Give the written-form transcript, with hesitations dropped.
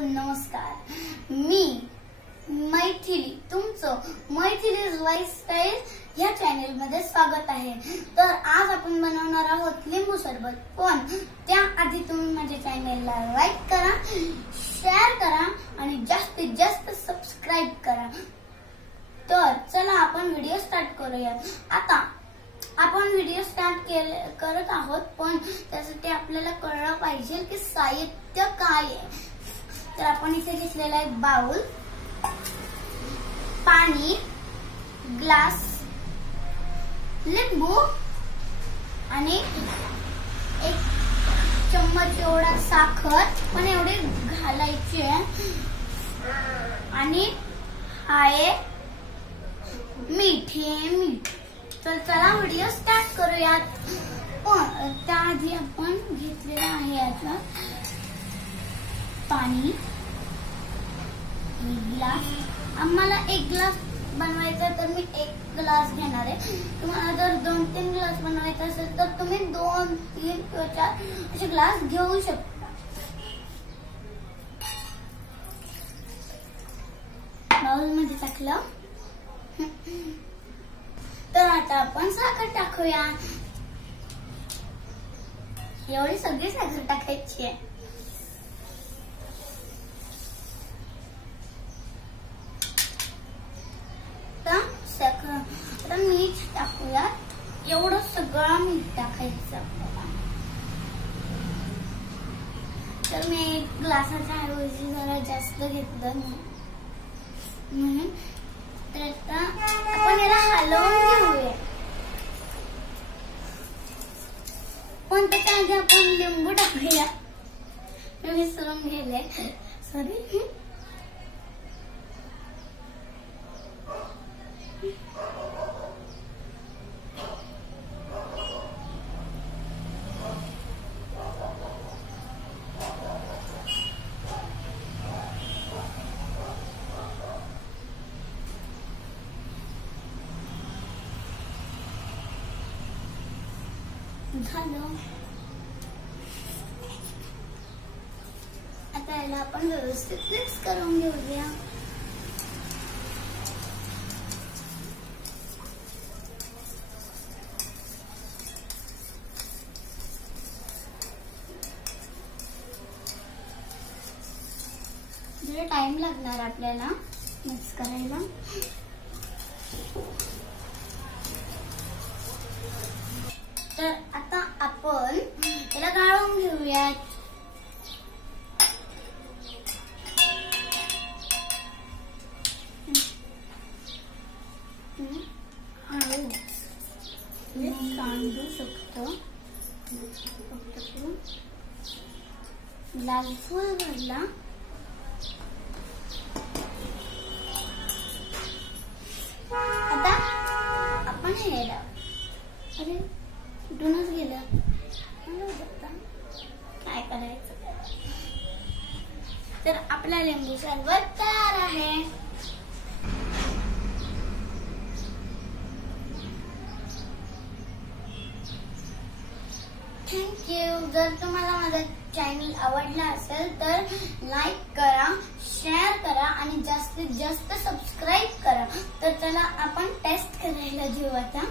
नमस्कार. मी मैथिली तुमचं मैथिलीज लाईफस्टाईल या चॅनल मध्ये स्वागत आहे. तर आज आपण बनवणार आहोत लिंबू सरबत. पण त्याआधी तुम्ही माझ्या चॅनलला लाईक करा, शेअर करा आणि जास्तीत जास्त सबस्क्राइब करा. तर चला आपण व्हिडिओ स्टार्ट करूया. आता आपण व्हिडिओ स्टार्ट करत आहोत, पण त्यासाठी आपल्याला कळलं पाहिजे की साहित्य काय आहे. तर आपण इथे घेतलेला आहे बाउल, पाणी, ग्लास, लिंबू आणि एक चम्मच एवढा साखर पण एवढी घालायची आहे आणि आहे मीठ. तर चला व्हिडिओ स्टार्ट करूयात. पण त्याआधी आपण घेतलेलं आहे याच्यात पाणी, ग्लास. आम्हाला एक ग्लास बनवायचा तर मी एक ग्लास घेणार आहे. तुम्हाला जर 2-3 ग्लास बनवायचा असेल तर तुम्ही 2, 3 किंवा 4 असे ग्लास घेऊ शकता. बाउल मध्ये टाकलं. तर आता आपण साखर टाकूया. एवढी सगळी साखर टाकायची आहे. आता मीठ टाकूया. एवढं सगळं मीठ टाकायचं आपल्याला. तर मी एक ग्लासाच्या ऐवजी जरा जास्त घेतलं म्हणून. तर आता आपण याला हलवून घेऊया. पण त्याच्या आधी आपण लिंबू टाकूया. मी विसरून गेले, सॉरी. झालं. आता याला आपण व्यवस्थित मिक्स करून घेऊया. जरा टाइम लागणार आपल्याला मिक्स करायला. तर आता आपण याला गाळून घेऊयात. कांदू शकतो. ग्लास फुल भरला. आता आपण हे अरे कुठूनच गेलं, काय करायचं. तर आपला लिंबू सरबत तयार आहे. थँक्यू. जर तुम्हाला माझा चॅनल आवडला असेल तर लाईक करा, शेअर करा आणि जास्तीत जास्त सबस्क्राईब करा. तर चला आपण टेस्ट करायला घेऊ आता.